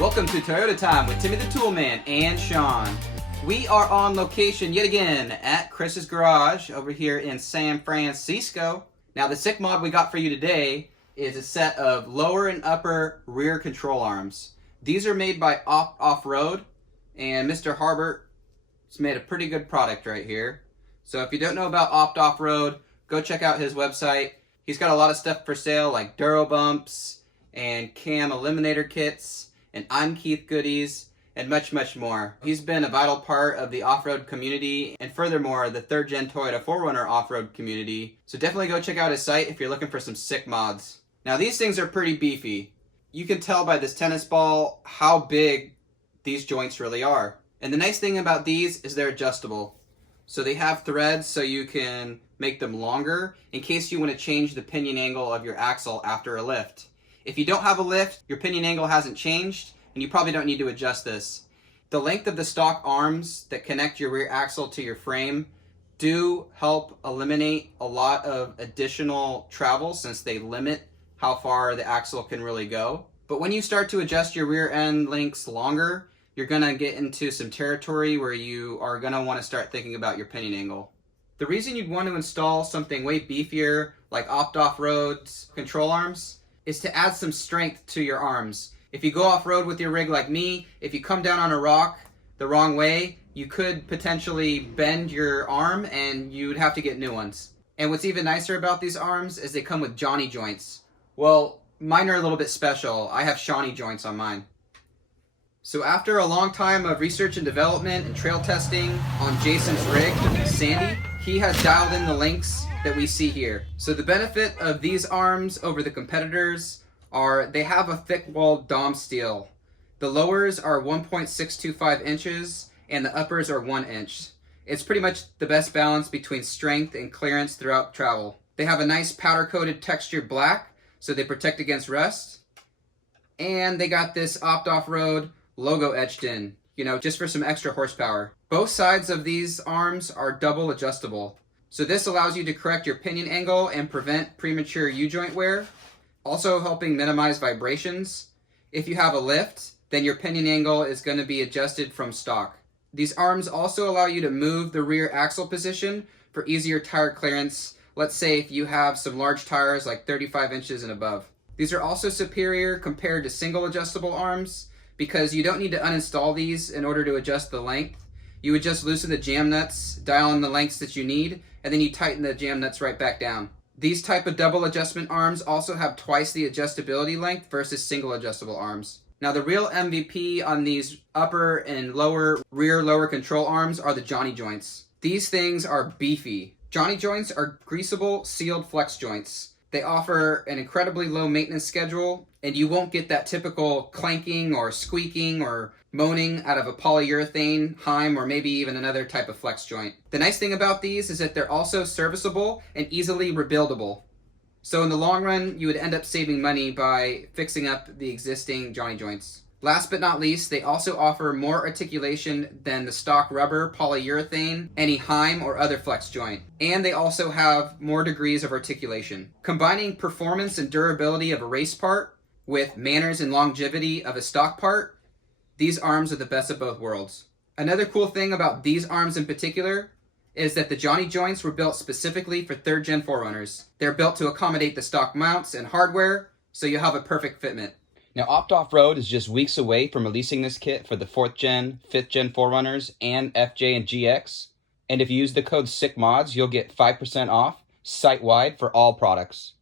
Welcome to Toyota Time with Timmy the Toolman and Sean. We are on location yet again at Chris's Garage over here in San Francisco. Now the sick mod we got for you today is a set of lower and upper rear control arms. These are made by Off-Road, and Mr. Harbert has made a pretty good product right here. So if you don't know about Off-Road, go check out his website. He's got a lot of stuff for sale like Duro Bumps and cam eliminator kits and Unkeith goodies and much, much more. He's been a vital part of the off-road community and furthermore the 3rd Gen Toyota 4Runner off-road community. So definitely go check out his site if you're looking for some sick mods. Now these things are pretty beefy. You can tell by this tennis ball how big these joints really are. And the nice thing about these is they're adjustable. So they have threads so you can make them longer in case you want to change the pinion angle of your axle after a lift. If you don't have a lift, your pinion angle hasn't changed, and you probably don't need to adjust this. The length of the stock arms that connect your rear axle to your frame do help eliminate a lot of additional travel since they limit how far the axle can really go. But when you start to adjust your rear end lengths longer, you're going to get into some territory where you are going to want to start thinking about your pinion angle. The reason you'd want to install something way beefier like Off-Road's control arms is to add some strength to your arms. If you go off-road with your rig like me, if you come down on a rock the wrong way, you could potentially bend your arm and you'd have to get new ones. And what's even nicer about these arms is they come with Johnny joints. Well, mine are a little bit special. I have Shawnee joints on mine. So after a long time of research and development and trail testing on Jason's rig, Sandy, he has dialed in the lengths that we see here. So the benefit of these arms over the competitors are they have a thick-walled Dom steel. The lowers are 1.625 inches and the uppers are 1 inch. It's pretty much the best balance between strength and clearance throughout travel. They have a nice powder-coated textured black, so they protect against rust. And they got this Off-Road logo etched in, just for some extra horsepower. Both sides of these arms are double adjustable. So this allows you to correct your pinion angle and prevent premature U-joint wear, also helping minimize vibrations. If you have a lift, then your pinion angle is going to be adjusted from stock. These arms also allow you to move the rear axle position for easier tire clearance. Let's say if you have some large tires like 35 inches and above. These are also superior compared to single adjustable arms because you don't need to uninstall these in order to adjust the length. You would just loosen the jam nuts, dial in the lengths that you need, and then you tighten the jam nuts right back down. These type of double adjustment arms also have twice the adjustability length versus single adjustable arms. Now the real MVP on these upper and rear lower control arms are the Johnny joints. These things are beefy. Johnny joints are greasable, sealed flex joints. They offer an incredibly low maintenance schedule, and you won't get that typical clanking or squeaking or moaning out of a polyurethane, Heim, or maybe even another type of flex joint. The nice thing about these is that they're also serviceable and easily rebuildable. So in the long run, you would end up saving money by fixing up the existing Johnny joints. Last but not least, they also offer more articulation than the stock rubber, polyurethane, any Heim or other flex joint. And they also have more degrees of articulation. Combining performance and durability of a race part with manners and longevity of a stock part, these arms are the best of both worlds. Another cool thing about these arms in particular is that the Johnny joints were built specifically for 3rd Gen 4Runners. They're built to accommodate the stock mounts and hardware, so you'll have a perfect fitment. Now, Off-Road is just weeks away from releasing this kit for the 4th Gen, 5th Gen 4Runners, and FJ and GX. And if you use the code SICKMODS, you'll get 5% off site-wide for all products.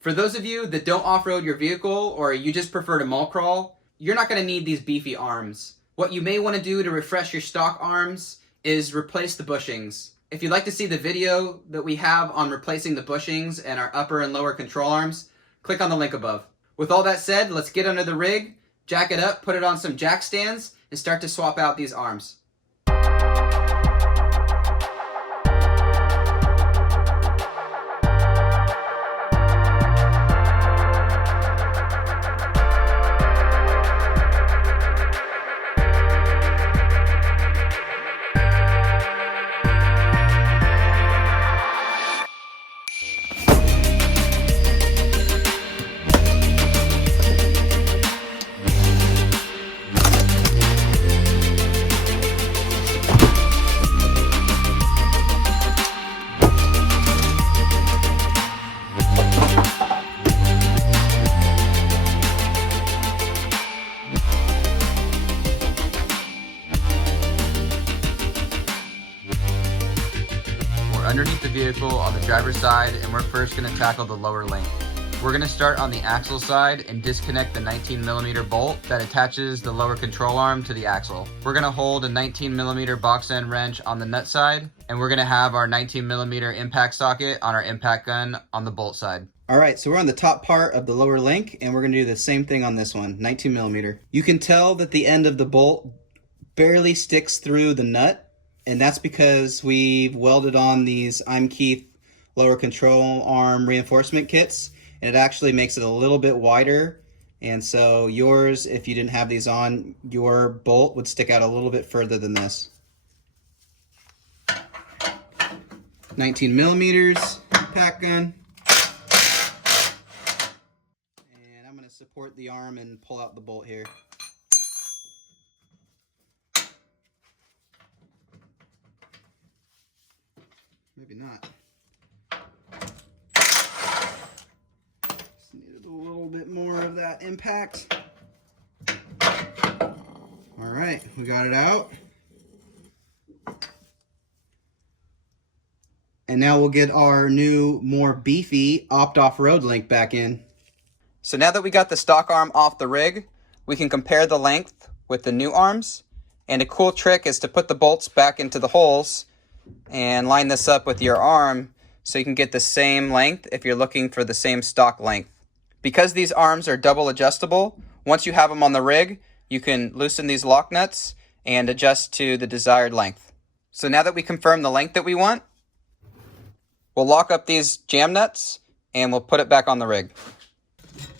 For those of you that don't off-road your vehicle or you just prefer to mall crawl, you're not going to need these beefy arms. What you may want to do to refresh your stock arms is replace the bushings. If you'd like to see the video that we have on replacing the bushings and our upper and lower control arms, click on the link above. With all that said, let's get under the rig, jack it up, put it on some jack stands, and start to swap out these arms. vehicle on the driver's side, and we're first going to tackle the lower link. We're going to start on the axle side and disconnect the 19mm bolt that attaches the lower control arm to the axle. We're going to hold a 19mm box end wrench on the nut side, and we're going to have our 19mm impact socket on our impact gun on the bolt side. All right, so we're on the top part of the lower link, and we're going to do the same thing on this one, 19mm. You can tell that the end of the bolt barely sticks through the nut, and that's because we've welded on these I'm Keith lower control arm reinforcement kits. And it actually makes it a little bit wider, and so yours, if you didn't have these on, your bolt would stick out a little bit further than this. 19mm impact gun, and I'm going to support the arm and pull out the bolt here. Maybe not. Needed a little bit more of that impact. All right, we got it out. And now we'll get our new, more beefy opt-off-road link back in. So now that we got the stock arm off the rig, we can compare the length with the new arms. And a cool trick is to put the bolts back into the holes and line this up with your arm so you can get the same length if you're looking for the same stock length. Because these arms are double adjustable, once you have them on the rig, you can loosen these lock nuts and adjust to the desired length. So now that we confirm the length that we want, we'll lock up these jam nuts and we'll put it back on the rig.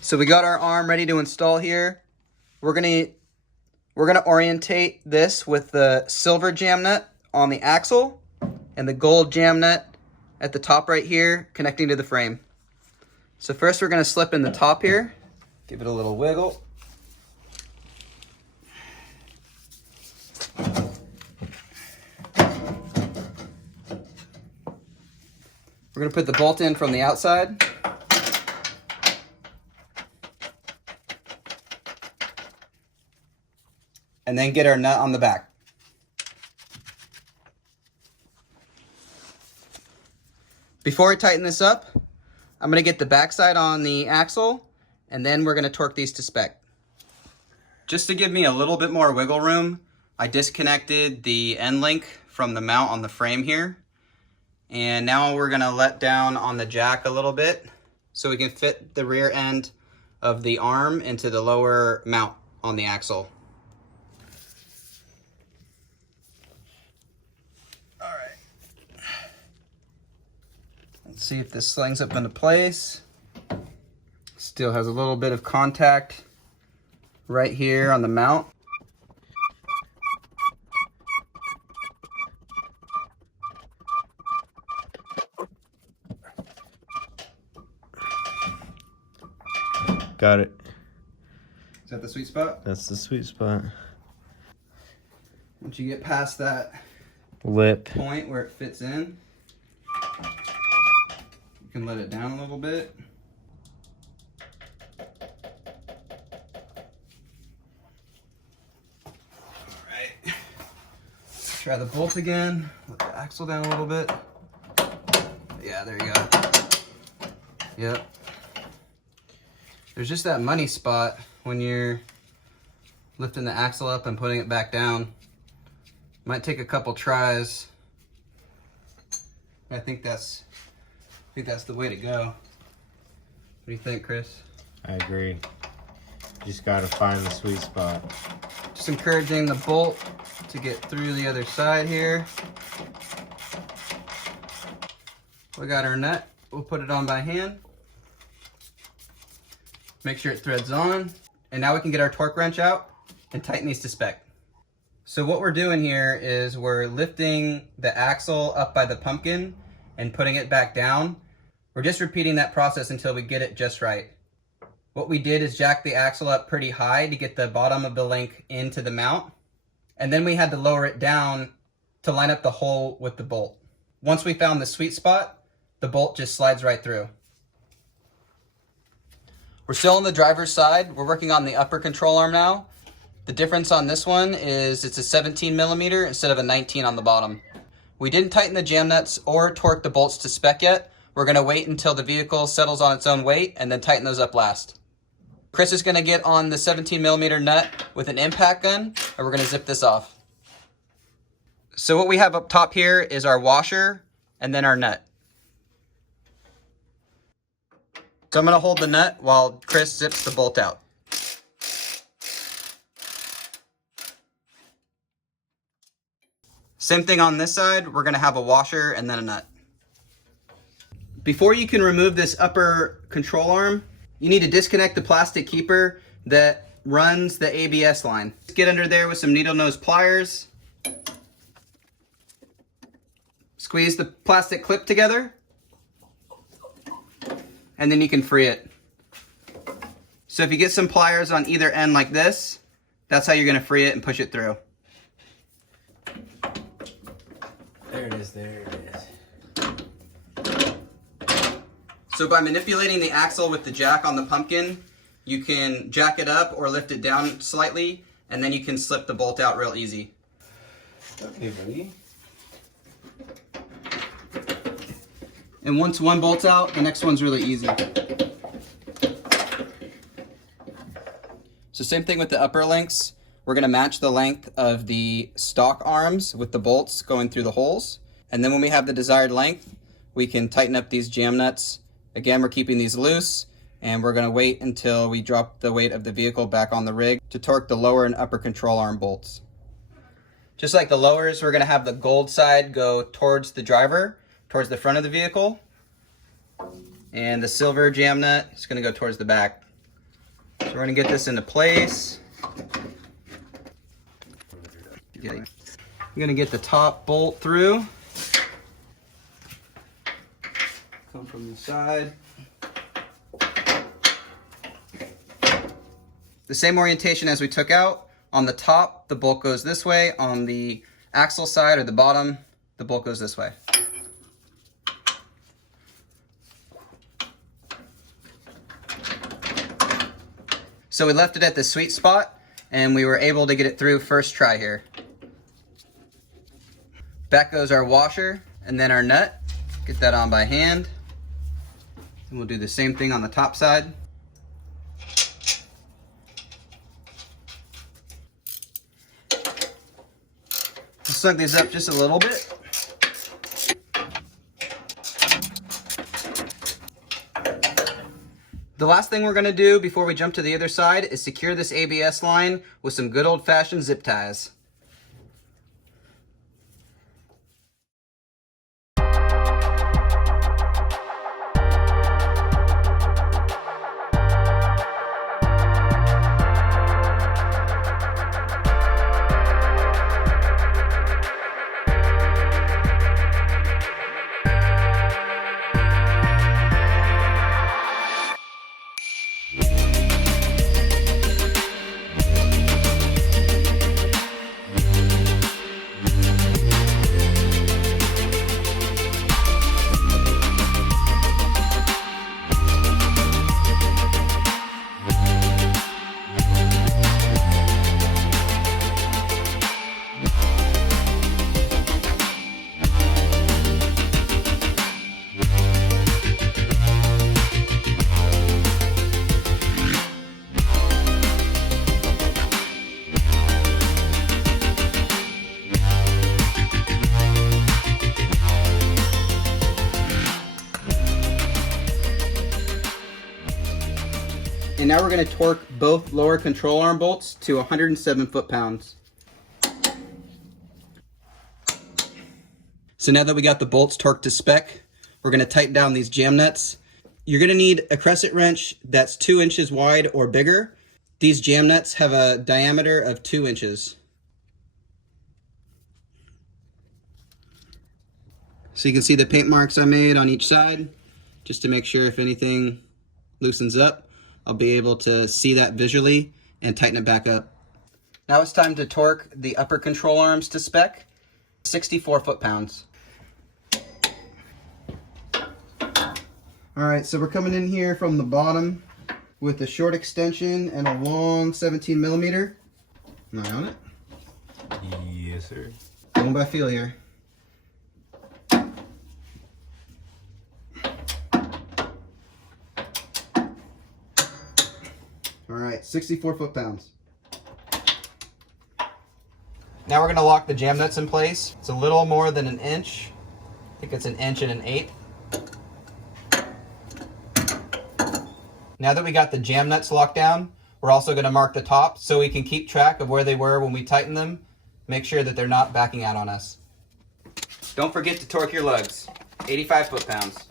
So we got our arm ready to install here. We're gonna orientate this with the silver jam nut on the axle and the gold jam nut at the top right here connecting to the frame. So first we're going to slip in the top here, give it a little wiggle. We're going to put the bolt in from the outside. And then get our nut on the back. Before I tighten this up, I'm going to get the backside on the axle, and then we're going to torque these to spec. Just to give me a little bit more wiggle room, I disconnected the end link from the mount on the frame here. And now we're going to let down on the jack a little bit so we can fit the rear end of the arm into the lower mount on the axle. Let's see if this slings up into place. Still has a little bit of contact right here on the mount. Got it. Is that the sweet spot? That's the sweet spot. Once you get past that Lip. point where it fits in, you can let it down a little bit. Alright. Try the bolt again. Let the axle down a little bit. Yeah, there you go. Yep. There's just that money spot when you're lifting the axle up and putting it back down. Might take a couple tries. I think that's the way to go. What do you think, Chris? I agree. Just gotta find the sweet spot. Just encouraging the bolt to get through the other side here. We got our nut. We'll put it on by hand. Make sure it threads on. And now we can get our torque wrench out and tighten these to spec. So what we're doing here is we're lifting the axle up by the pumpkin and putting it back down. We're just repeating that process until we get it just right. What we did is jack the axle up pretty high to get the bottom of the link into the mount. And then we had to lower it down to line up the hole with the bolt. Once we found the sweet spot, the bolt just slides right through. We're still on the driver's side. We're working on the upper control arm now. The difference on this one is it's a 17mm instead of a 19 on the bottom. We didn't tighten the jam nuts or torque the bolts to spec yet. We're gonna wait until the vehicle settles on its own weight and then tighten those up last. Chris is gonna get on the 17mm nut with an impact gun, and we're gonna zip this off. So what we have up top here is our washer and then our nut. So I'm gonna hold the nut while Chris zips the bolt out. Same thing on this side, we're gonna have a washer and then a nut. Before you can remove this upper control arm, you need to disconnect the plastic keeper that runs the ABS line. Get under there with some needle nose pliers. Squeeze the plastic clip together, and then you can free it. So if you get some pliers on either end like this, that's how you're gonna free it and push it through. There it is, there it is. So by manipulating the axle with the jack on the pumpkin, you can jack it up or lift it down slightly, and then you can slip the bolt out real easy. Okay, buddy. And once one bolt's out, the next one's really easy. So same thing with the upper links. We're gonna match the length of the stock arms with the bolts going through the holes. And then when we have the desired length, we can tighten up these jam nuts. Again, we're keeping these loose, and we're gonna wait until we drop the weight of the vehicle back on the rig to torque the lower and upper control arm bolts. Just like the lowers, we're gonna have the gold side go towards the driver, towards the front of the vehicle, and the silver jam nut is going to go towards the back. So we're going to get this into place. I'm going to get the top bolt through. Come from the side. The same orientation as we took out. On the top, the bolt goes this way. On the axle side or the bottom, the bolt goes this way. So we left it at the sweet spot, and we were able to get it through first try here. Back goes our washer and then our nut. Get that on by hand. And we'll do the same thing on the top side. Snug these up just a little bit. The last thing we're going to do before we jump to the other side is secure this ABS line with some good old-fashioned zip ties. And now we're going to torque both lower control arm bolts to 107 foot-pounds. So now that we got the bolts torqued to spec, we're going to tighten down these jam nuts. You're going to need a crescent wrench that's 2 inches wide or bigger. These jam nuts have a diameter of 2 inches. So you can see the paint marks I made on each side, just to make sure if anything loosens up, I'll be able to see that visually and tighten it back up. Now it's time to torque the upper control arms to spec, 64 foot-pounds. All right, so we're coming in here from the bottom with a short extension and a long 17mm. Am I on it? Yes, sir. Going by feel here. All right, 64 foot-pounds. Now we're gonna lock the jam nuts in place. It's a little more than an inch. I think it's an inch and an eighth. Now that we got the jam nuts locked down, we're also gonna mark the top so we can keep track of where they were when we tighten them. Make sure that they're not backing out on us. Don't forget to torque your lugs. 85 foot-pounds.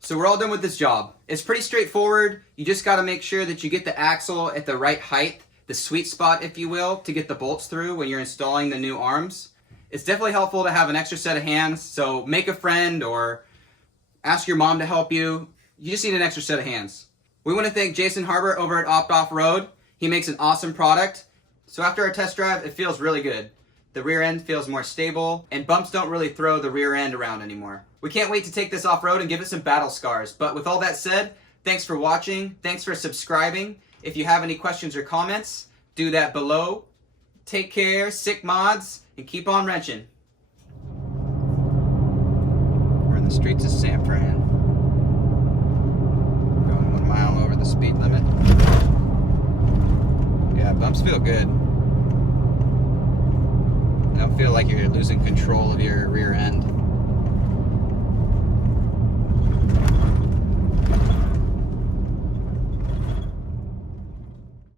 So we're all done with this job. It's pretty straightforward. You just gotta make sure that you get the axle at the right height, the sweet spot, if you will, to get the bolts through when you're installing the new arms. It's definitely helpful to have an extra set of hands, so make a friend or ask your mom to help you. You just need an extra set of hands. We want to thank Jason Harbert over at Opt Off Road. He makes an awesome product. So after our test drive, it feels really good. The rear end feels more stable, and bumps don't really throw the rear end around anymore. We can't wait to take this off-road and give it some battle scars. But with all that said, thanks for watching. Thanks for subscribing. If you have any questions or comments, do that below. Take care, sick mods, and keep on wrenching. We're in the streets of San Fran. Going 1 mile over the speed limit. Yeah, bumps feel good. I don't feel like you're losing control of your rear end.